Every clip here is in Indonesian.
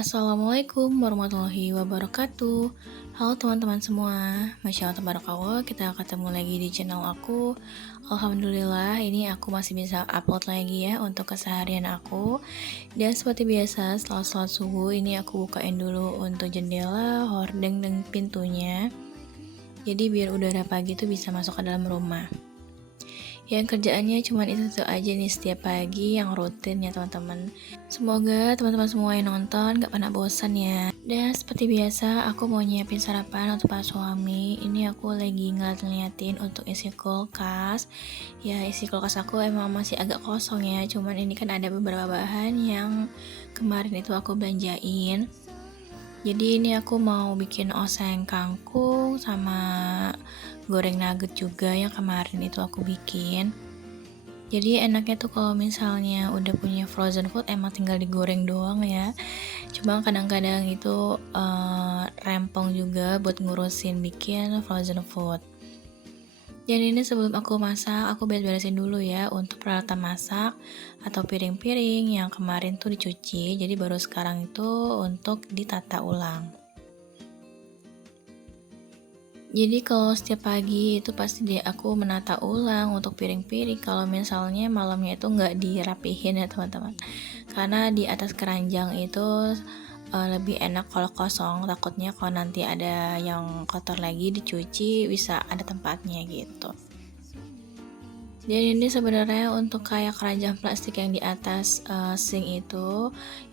Assalamualaikum warahmatullahi wabarakatuh. Halo teman-teman semua. Masya Allah tabarakallah, kita ketemu lagi di channel aku. Alhamdulillah, ini aku masih bisa upload lagi ya untuk keseharian aku. Dan seperti biasa, setelah sholat subuh ini aku bukain dulu untuk jendela, hordeng, dan pintunya. Jadi biar udara pagi tuh bisa masuk ke dalam rumah. Yang kerjaannya cuma itu aja nih setiap pagi yang rutin ya teman-teman. Semoga teman-teman semua yang nonton gak pernah bosan ya. Dan seperti biasa aku mau nyiapin sarapan untuk Pak Suami. Ini aku lagi ngeliatin untuk isi kulkas. Ya isi kulkas aku emang masih agak kosong ya. Cuman ini kan ada beberapa bahan yang kemarin itu aku belanjain. Jadi ini aku mau bikin oseng kangkung sama goreng nugget juga yang kemarin itu aku bikin. Jadi enaknya tuh kalau misalnya udah punya frozen food emang tinggal digoreng doang ya. Cuma kadang-kadang itu rempong juga buat ngurusin bikin frozen food. Dan ini sebelum aku masak, aku beres-beresin dulu ya untuk peralatan masak atau piring-piring yang kemarin tuh dicuci. Jadi baru sekarang itu untuk ditata ulang. Jadi kalau setiap pagi itu pasti deh aku menata ulang untuk piring-piring kalau misalnya malamnya itu nggak dirapihin ya teman-teman. Karena di atas keranjang itu lebih enak kalau kosong, takutnya kalau nanti ada yang kotor lagi dicuci bisa ada tempatnya gitu. Dan ini sebenarnya untuk kayak keranjang plastik yang di atas sink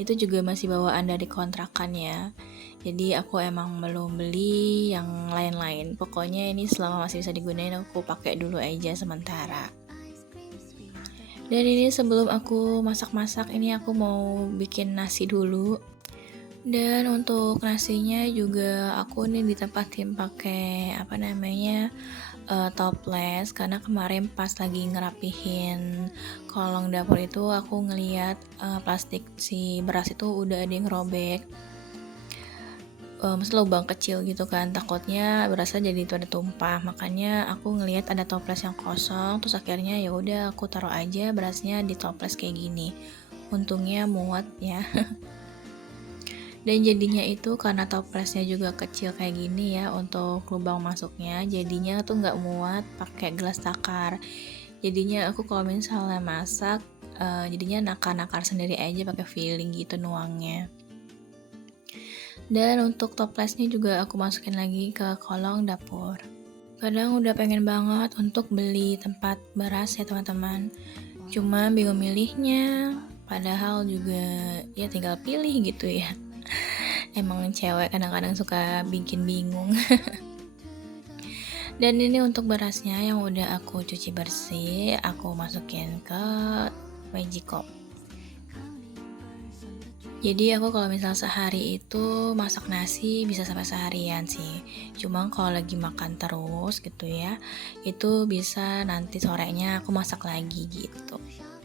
itu juga masih bawaan dari kontrakan ya. Jadi aku emang belum beli yang lain-lain. Pokoknya ini selama masih bisa digunain aku pakai dulu aja sementara. Dan ini sebelum aku masak-masak ini aku mau bikin nasi dulu. Dan untuk nasinya juga aku nih ditempatin pakai toples karena kemarin pas lagi ngerapihin kolong dapur itu aku ngeliat plastik si beras itu udah ada yang robek. Maksudnya lubang kecil gitu kan, takutnya berasnya jadi itu ada tumpah, makanya aku ngelihat ada toples yang kosong, terus akhirnya ya udah aku taruh aja berasnya di toples kayak gini. Untungnya muat ya. Dan jadinya itu karena toplesnya juga kecil kayak gini ya untuk lubang masuknya, jadinya tuh nggak muat pakai gelas takar. Jadinya aku kalau misalnya masak, jadinya nakar-nakar sendiri aja pakai feeling gitu nuangnya. Dan untuk toplesnya juga aku masukin lagi ke kolong dapur. Kadang udah pengen banget untuk beli tempat beras ya teman-teman. Cuma bingung milihnya, padahal juga ya tinggal pilih gitu ya. Emang cewek kadang-kadang suka bikin bingung. Dan ini untuk berasnya yang udah aku cuci bersih, aku masukin ke Magicop. Jadi aku kalau misal sehari itu masak nasi bisa sampai seharian sih. Cuma kalau lagi makan terus gitu ya, itu bisa nanti sorenya aku masak lagi gitu.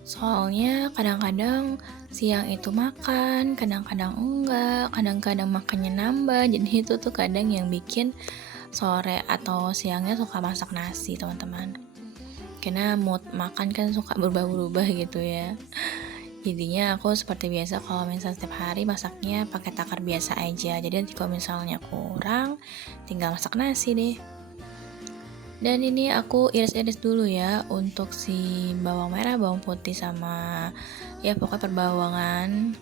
Soalnya kadang-kadang siang itu makan, kadang-kadang enggak, kadang-kadang makannya nambah. Jadi itu tuh kadang yang bikin sore atau siangnya suka masak nasi teman-teman. Karena mood makan kan suka berubah-ubah gitu ya. Jadinya aku seperti biasa kalau misalnya setiap hari masaknya pakai takar biasa aja. Jadi nanti kalau misalnya kurang tinggal masak nasi deh. Dan ini aku iris-iris dulu ya untuk si bawang merah, bawang putih sama ya pokoknya perbawangan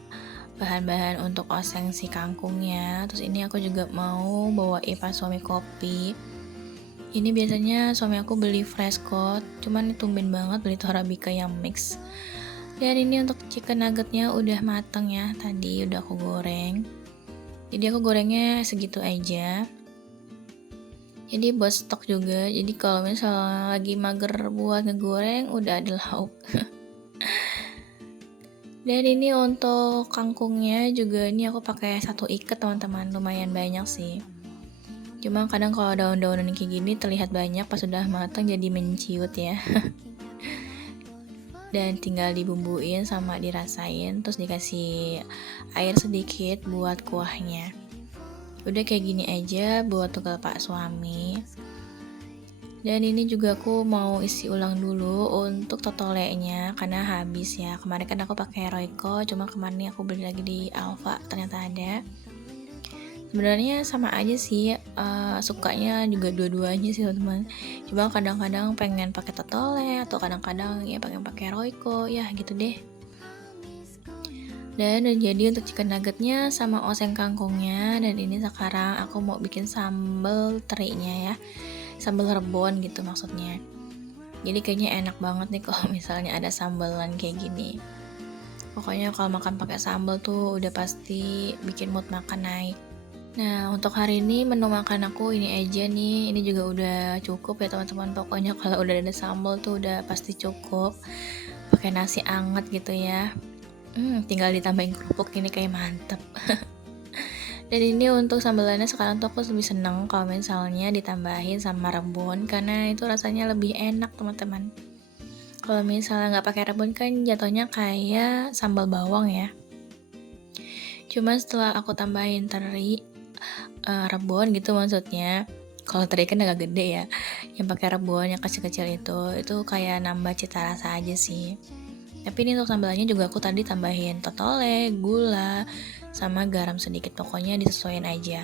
bahan-bahan untuk oseng si kangkungnya. Terus ini aku juga mau bawa Pak Suami kopi. Ini biasanya suami aku beli fresh coat, cuman tumben banget beli Torabika yang mix. Dan ini untuk chicken nuggetnya udah mateng ya, tadi udah aku goreng. Jadi aku gorengnya segitu aja. Jadi buat stok juga, jadi kalau misalnya lagi mager buat ngegoreng udah ada lauk. Dan ini untuk kangkungnya juga ini aku pakai satu ikat teman-teman, lumayan banyak sih. Cuma kadang kalau daun-daunan kayak gini terlihat banyak pas sudah matang jadi menciut ya. Dan tinggal dibumbuin sama dirasain, terus dikasih air sedikit buat kuahnya. Udah kayak gini aja buat tukar Pak Suami. Dan ini juga aku mau isi ulang dulu untuk totolenya karena habis ya. Kemarin kan aku pakai Royco, cuma kemarin aku beli lagi di Alfa ternyata ada. Sebenarnya sama aja sih, sukanya juga dua-duanya sih teman-teman. Cuma kadang-kadang pengen pakai totole atau kadang-kadang ya pengen pakai Royco, ya gitu deh. Dan jadi untuk chicken nuggetnya sama oseng kangkungnya, dan ini sekarang aku mau bikin sambal terinya ya, sambal rebon gitu maksudnya. Jadi kayaknya enak banget nih kalau misalnya ada sambalan kayak gini. Pokoknya kalau makan pakai sambal tuh udah pasti bikin mood makan naik. Nah, untuk hari ini menu makan aku ini aja nih. Ini juga udah cukup ya teman-teman. Pokoknya kalau udah ada sambal tuh udah pasti cukup. Pakai nasi anget gitu ya. Tinggal ditambahin kerupuk ini kayak mantep. Dan ini untuk sambalannya sekarang tuh aku lebih seneng kalau misalnya ditambahin sama rebon karena itu rasanya lebih enak teman-teman. Kalau misalnya nggak pakai rebon kan jatuhnya kayak sambal bawang ya. Cuma setelah aku tambahin teri, rebon gitu maksudnya. Kalau teri kan agak gede ya. Yang pakai rebon yang kecil-kecil itu kayak nambah cita rasa aja sih. Tapi ini untuk sambalnya juga aku tadi tambahin totole, gula, sama garam sedikit, pokoknya disesuaikan aja.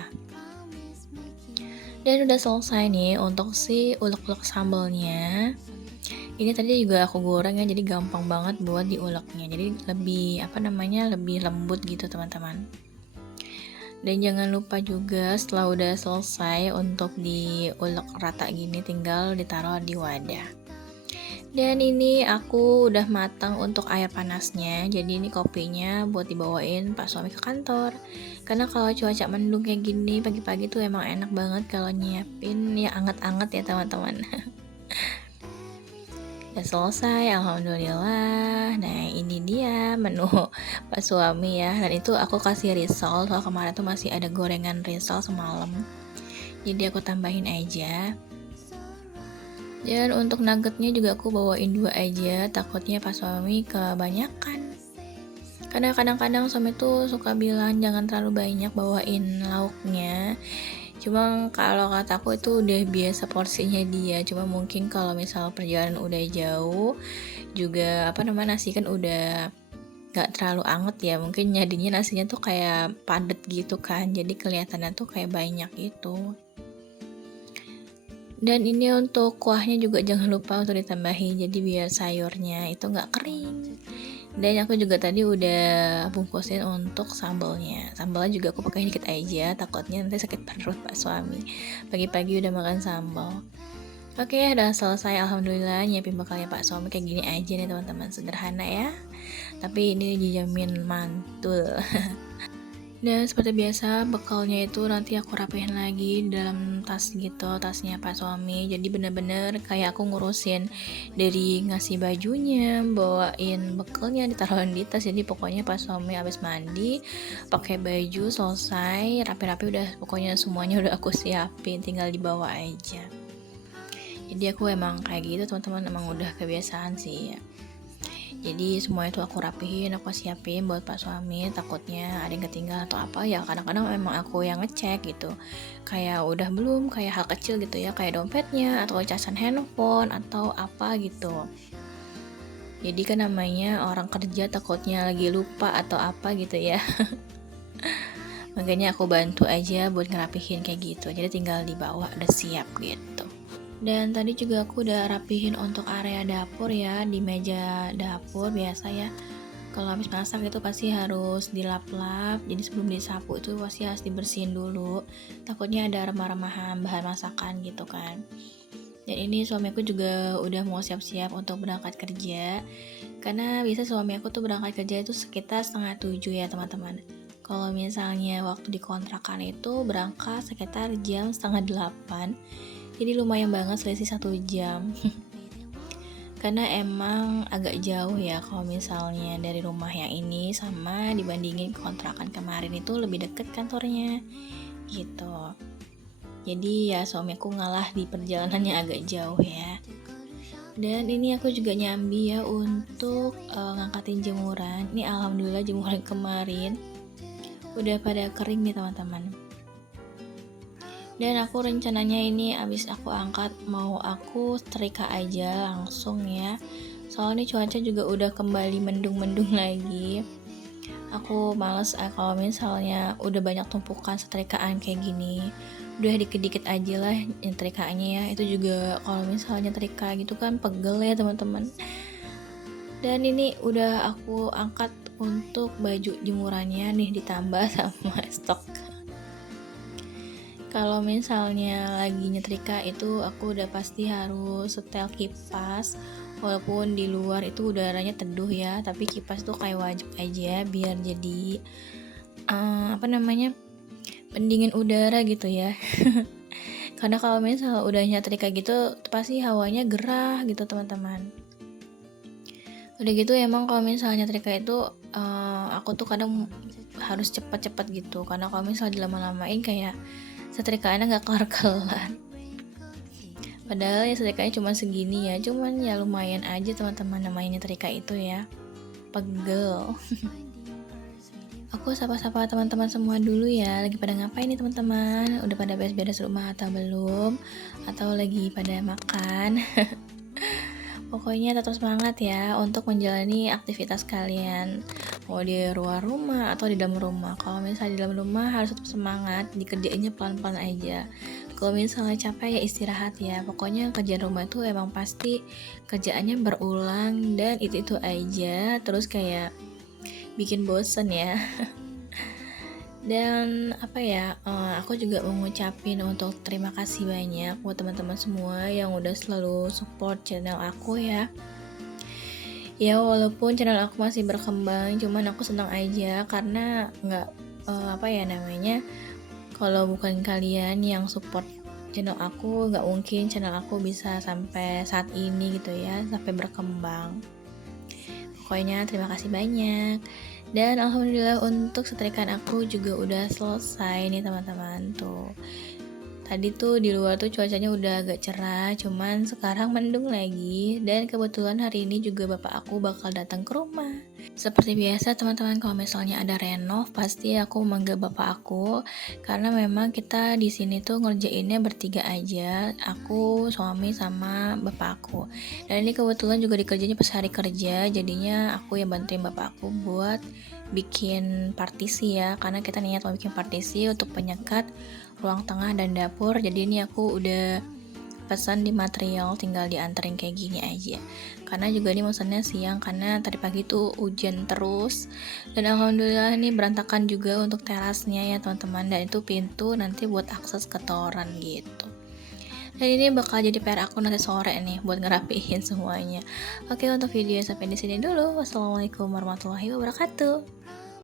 Dan udah selesai nih untuk si ulek-ulek sambalnya. Ini tadi juga aku goreng ya, jadi gampang banget buat diuleknya. Jadi lebih lembut gitu teman-teman. Dan jangan lupa juga setelah udah selesai untuk diulek rata gini, tinggal ditaruh di wadah. Dan ini aku udah matang untuk air panasnya. Jadi ini kopinya buat dibawain Pak suami ke kantor. Karena kalau cuaca mendung kayak gini pagi-pagi tuh emang enak banget kalau nyiapin ya anget-anget ya teman-teman. Udah selesai, alhamdulillah. Nah ini dia menu Pak suami ya. Dan itu aku kasih risol, soal kemarin tuh masih ada gorengan risol semalam. Jadi aku tambahin aja. Dan untuk nuggetnya juga aku bawain 2 aja, takutnya pas suami kebanyakan. Karena kadang-kadang suami tuh suka bilang jangan terlalu banyak bawain lauknya. Cuma kalau kataku itu udah biasa porsinya dia. Cuma mungkin kalau misal perjalanan udah jauh, juga nasi kan udah gak terlalu anget ya. Mungkin jadinya nasinya tuh kayak padet gitu kan. Jadi kelihatannya tuh kayak banyak gitu. Dan ini untuk kuahnya juga jangan lupa untuk ditambahin, jadi biar sayurnya itu nggak kering. Dan aku juga tadi udah bungkusin untuk sambalnya. Sambalnya juga aku pakai dikit aja, takutnya nanti sakit perut Pak suami. Pagi-pagi udah makan sambal. Oke, udah selesai, alhamdulillah. Nyiapin bekalnya Pak suami kayak gini aja nih teman-teman, sederhana ya. Tapi ini dijamin mantul. Dan seperti biasa bekalnya itu nanti aku rapihin lagi dalam tas gitu, tasnya Pak suami. Jadi bener-bener kayak aku ngurusin dari ngasih bajunya, bawain bekalnya, ditaruhin di tas. Jadi pokoknya Pak suami habis mandi, pakai baju selesai, rapi-rapi udah, pokoknya semuanya udah aku siapin, tinggal dibawa aja. Jadi aku emang kayak gitu teman-teman, emang udah kebiasaan sih ya. Jadi semua itu aku rapihin, aku siapin buat Pak suami, takutnya ada yang ketinggalan atau apa ya. Kadang-kadang memang aku yang ngecek gitu, kayak udah belum, kayak hal kecil gitu ya, kayak dompetnya atau casan handphone atau apa gitu. Jadi kan namanya orang kerja, takutnya lagi lupa atau apa gitu ya. Makanya aku bantu aja buat ngerapihin kayak gitu, jadi tinggal dibawa udah siap gitu. Dan tadi juga aku udah rapihin untuk area dapur ya, di meja dapur biasa ya. Kalau habis masak itu pasti harus dilap-lap, jadi sebelum disapu itu pasti harus dibersihin dulu. Takutnya ada remah-remahan bahan masakan gitu kan. Dan ini suamiku juga udah mau siap-siap untuk berangkat kerja. Karena biasa suami aku tuh berangkat kerja itu sekitar 6:30 ya teman-teman. Kalau misalnya waktu di kontrakan itu berangkat sekitar jam 7:30. Jadi lumayan banget selisih 1 jam. Karena emang agak jauh ya kalau misalnya dari rumah yang ini sama dibandingin kontrakan kemarin itu lebih deket kantornya gitu. Jadi ya suami aku ngalah di perjalanannya agak jauh ya. Dan ini aku juga nyambi ya untuk ngangkatin jemuran. Ini alhamdulillah jemuran kemarin udah pada kering nih teman-teman. Dan aku rencananya ini abis aku angkat mau aku setrika aja langsung ya. Soalnya cuaca juga udah kembali mendung-mendung lagi. Aku males kalau misalnya udah banyak tumpukan setrikaan kayak gini. Udah dikit-dikit aja lah nyetrikaannya ya. Itu juga kalau misalnya nyetrika gitu kan pegel ya teman-teman. Dan ini udah aku angkat untuk baju jemurannya nih ditambah sama stok. Kalau misalnya lagi nyetrika itu aku udah pasti harus setel kipas, walaupun di luar itu udaranya teduh ya, tapi kipas tuh kayak wajib aja biar jadi pendingin udara gitu ya. Karena kalau misalnya udah nyetrika gitu pasti hawanya gerah gitu teman-teman. Udah gitu emang kalau misalnya nyetrika itu aku tuh kadang harus cepat-cepat gitu, karena kalau misalnya dilama-lamain kayak setrikaannya nggak kelar-kelar. Padahal ya setrikanya cuma segini ya, cuman ya lumayan aja teman-teman, namanya nyetrika itu ya pegel. Aku sapa-sapa teman-teman semua dulu ya, lagi pada ngapain nih teman-teman? Udah pada beres-beres rumah atau belum? Atau lagi pada makan? Pokoknya tetap semangat ya untuk menjalani aktivitas kalian, mau di luar rumah atau di dalam rumah. Kalau misalnya di dalam rumah harus tetap semangat, dikerjainnya pelan-pelan aja. Kalau misalnya capek ya istirahat ya. Pokoknya kerjaan rumah itu emang pasti kerjaannya berulang dan itu aja, terus kayak bikin bosen ya. Dan aku juga mau ngucapin untuk terima kasih banyak buat teman-teman semua yang udah selalu support channel aku ya. Ya walaupun channel aku masih berkembang, cuman aku senang aja karena nggak kalau bukan kalian yang support channel aku, nggak mungkin channel aku bisa sampai saat ini gitu ya, sampai berkembang. Pokoknya terima kasih banyak. Dan alhamdulillah untuk setrikaan aku juga udah selesai nih teman-teman tuh. Tadi tuh di luar tuh cuacanya udah agak cerah, cuman sekarang mendung lagi. Dan kebetulan hari ini juga bapak aku bakal datang ke rumah. Seperti biasa teman-teman, kalau misalnya ada renov pasti aku manggil bapak aku, karena memang kita di sini tuh ngerjainnya bertiga aja, aku, suami sama bapak aku. Dan ini kebetulan juga dikerjanya pas hari kerja, jadinya aku yang bantuin bapak aku buat bikin partisi ya, karena kita niat mau bikin partisi untuk penyekat ruang tengah dan dapur. Jadi ini aku udah pesan di material, tinggal dianterin kayak gini aja. Karena juga ini pesannya siang karena tadi pagi tuh hujan terus. Dan alhamdulillah ini berantakan juga untuk terasnya ya teman-teman. Dan itu pintu nanti buat akses ke toran gitu. Dan ini bakal jadi PR aku nanti sore nih buat ngerapihin semuanya. Oke, untuk video sampai di sini dulu. Wassalamualaikum warahmatullahi wabarakatuh.